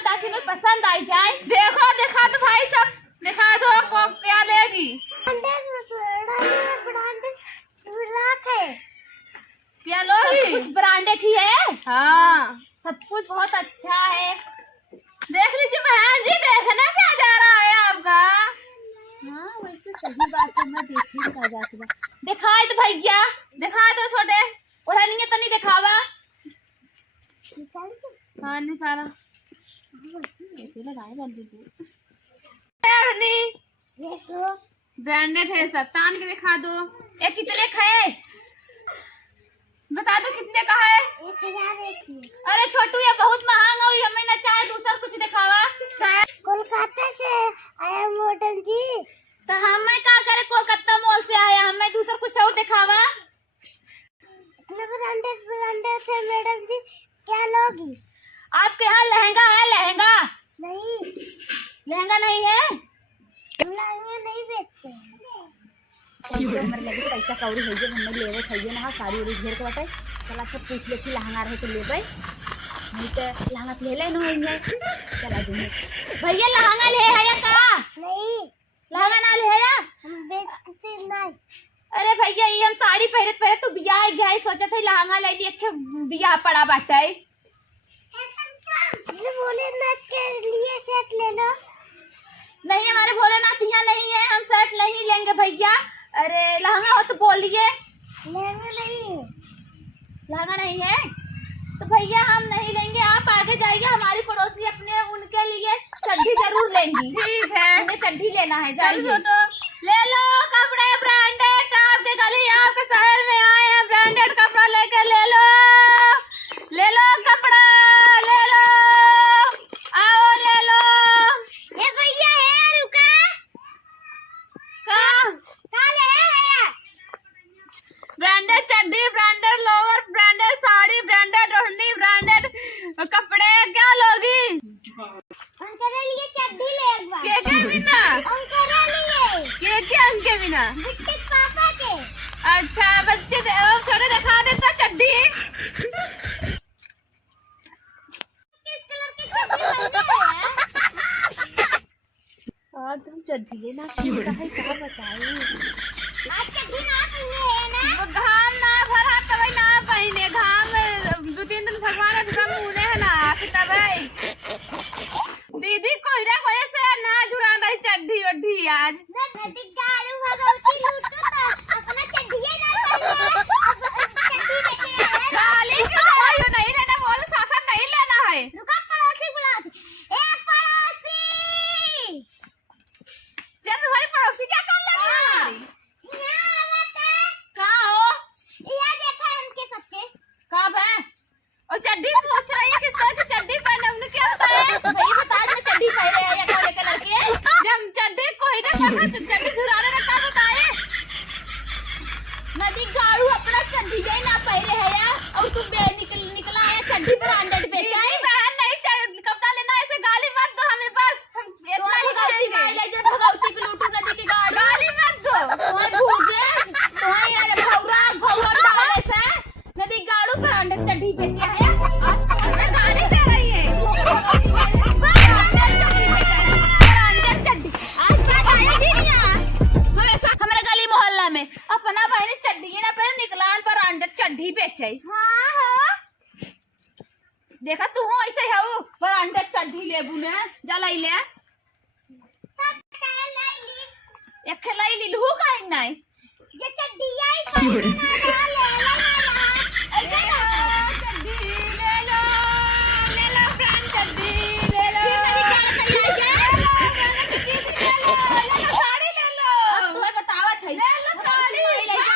ताकि मैं पसंद आई जाए। देखो दिखा दो भाई सब, दिखा दो को क्या लेगी। क्या लोगी? कुछ ब्रांडेड ही है। हाँ सब कुछ बहुत अच्छा है। देख लीजिए बहन जी, देखना क्या जा रहा है आपका। हाँ वैसे सही बात है, मैं देखने का जाती हूँ। दिखाए तो भैया, दिखा दो छोटे। उड़ानी है तो नहीं दिखावा। हाँ निकाला। ऐसे लगाए ब्रांडेड है सब, तान के दिखा दो। ये कितने का है? बता दो कितने का है। 1000। अरे छोटू ये बहुत महंगा हुई, हमें ना चाहे दूसरा कुछ दिखावा। कोलकाता से आया मैडम जी। तो हमें क्या करे, कोलकाता मॉल से आया, हमें दूसरा कुछ और दिखावा। ब्रांडेड है मैडम जी, क्या लोगी? आपके यहाँ लहंगा है? लहंगा नहीं, लहंगा नहीं है। लहंगा नहीं बेचते हैं। पैसा हमारे लगे पैसा कौड़ी है, जब हमें लेवे खाइए ना साड़ी उड़ी घेर के बताए। चला अच्छा पूछ ले कि लहंगा रहे तो लेवे, नहीं तो लहंगा तो ले ले होंगे। चला जाइए भैया, लहंगा ले है या का? नहीं, लहंगा ना ले है या? हम बेचते नहीं। अरे भैया ये हम साड़ी पहरे तो बियाह गया, सोचा था लहंगा ले लिए, बियाह पड़ा बाटा है। भोलेनाथ के लिए सेट ले लो। नहीं हमारे भोलेनाथ यहाँ नहीं है, हम सेट नहीं लेंगे भैया। अरे लहंगा हो तो बोलिए। लहंगा नहीं, लहंगा नहीं है तो भैया हम नहीं लेंगे, आप आगे जाइए। हमारी पड़ोसी अपने उनके लिए चड्डी जरूर लेंगी। ठीक है, उन्हें चड्डी लेना है, चल जाइए। तो ले लो कपड़े ब्रांडेड। आपके गली आपके शहर में आए हैं, ब्रांडेड कपड़ा लेके ले लो, ले लो कपड़ा, ले लो, आओ ले लो। ये भैया है, रुका कहाँ? काले है भैया। ब्रांडेड चड्डी, branded lower, branded sari, branded ओढ़नी, ब्रांडेड कपड़े, क्या लोगी? अंकल लिए चड्डी ले एक बार। के बिना? अंकल लिए के अंके बिना? बिट्टी पापा के। अच्छा बच्चे छोटे दिखा देता चड्डी। किस कलर की चड्डी पहने हैं? और तुम चड्डी ना कहे क्या बताए। आज चड्डी ना पहने है ना? वो घाम ना भरा तब ना पहने, घाम 2-3 दिन भगवान कम मुने है ना तब। दीदी कोई रे वजह से ना झुरा रही चड्डी ओढ़ी आज। नदी गाड़ू भगवती लूटो तो अपना चड्डी ना पहने, अब चड्डी लेके आया। गाली क्यों दे रही हो? नहीं लेना, बोल शासन नहीं लेना है। रुका, पड़ोसी बुलाती। ए पड़ोसी, जब तुम्हारी पड़ोसी क्या कर लगी हमारी? यहाँ बता। कहाँ हो? यहाँ देखा इनके सबके। कब है? और चड्डी पूछ रही है किस तरह की चड्डी पहने, हमने क्या बताया? भैया बता दे चड्डी पहने हैं या कौन कलर के? जब चड्डी कोई ना चड्डी झुराने रखा बताए। नदी गाड़ू अपना चड्डी गई ना पहने है या, और तुम निकला है चड्डी ब्रांडेड बेचा है। नहीं बहन, नहीं कपड़ा लेना, ऐसे गाली मत दो हमें, बस हम इतना ही कहेंगे। जब भगवती की लूटू नदी की गाड़ी गाली मत दो। तुम्हें भूजे तुम्हें यार भौरा डाले से नदी गाड़ू ब्रांडेड चड्डी बेची है। आज हमें गाली दे रही है। ब्रांडेड चड्डी आज तक आया जी नहीं हमेशा हमारे गली मोहल्ला में अपना बहन चड्डी ना पहले निकलान पर ब्रांडेड चड्डी बेचे। हाँ हो। देखा तू ऐसे है वो ब्रांडेड चड्डी लेबू ने जलाई ले एक लाई लीलू काहे नहीं ये चड्डी आई पहने ना ले ला ना। ऐसे चड्डी ले लो, ले लो ब्रांड चड्डी ले लो। मेरी जान चली आई है। ले लो साड़ी ले लो। अब तुम्हें बतावा था ले लो साड़ी ले लो।